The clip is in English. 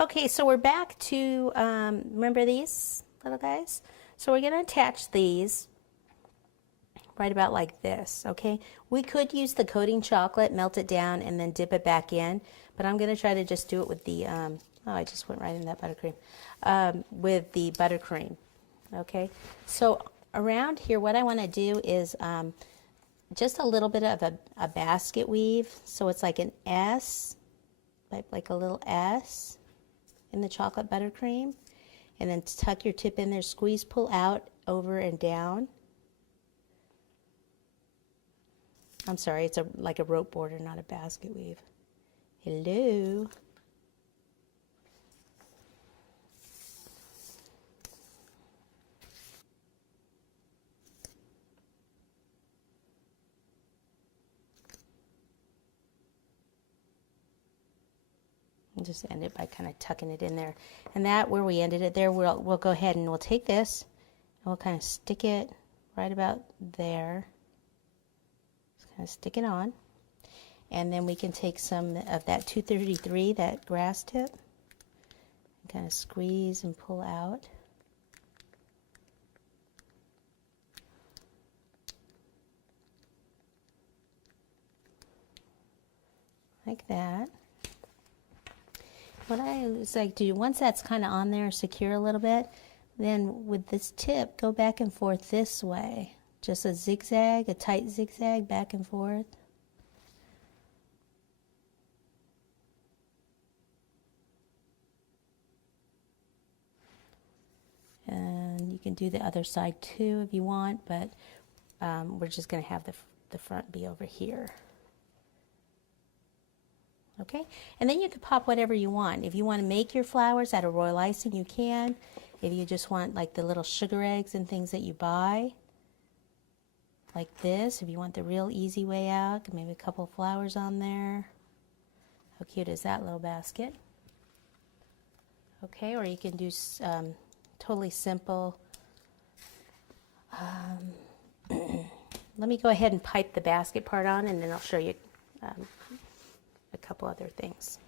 Okay, so we're back to, remember these little guys? So we're going to attach these right about like this, okay? We could use the coating chocolate, melt it down, and then dip it back in, but I'm going to try to just do it with the, oh, I just went right in that buttercream, with the buttercream, okay? So around here, what I want to do is just a little bit of a basket weave, so it's like an S, like a little S in the chocolate buttercream, and then tuck your tip in there, squeeze, pull out, over and down. I'm sorry, it's like a rope border, not a basket weave. Hello. And just end it by kind of tucking it in there. And that, where we ended it there, we'll go ahead and we'll take this and we'll kind of stick it right about there. Just kind of stick it on. And then we can take some of that 233, that grass tip, and kind of squeeze and pull out. Like that. What I always like to do, once that's kind of on there, secure a little bit, then with this tip, go back and forth this way. Just a zigzag, a tight zigzag back and forth. And you can do the other side too if you want, but we're just going to have the front be over here. Okay, and then you can pop whatever you want. If you want to make your flowers out of royal icing, you can. If you just want like the little sugar eggs and things that you buy, like this, if you want the real easy way out, maybe a couple of flowers on there. How cute is that little basket? Okay, or you can do totally simple. Let me go ahead and pipe the basket part on, and then I'll show you a couple other things.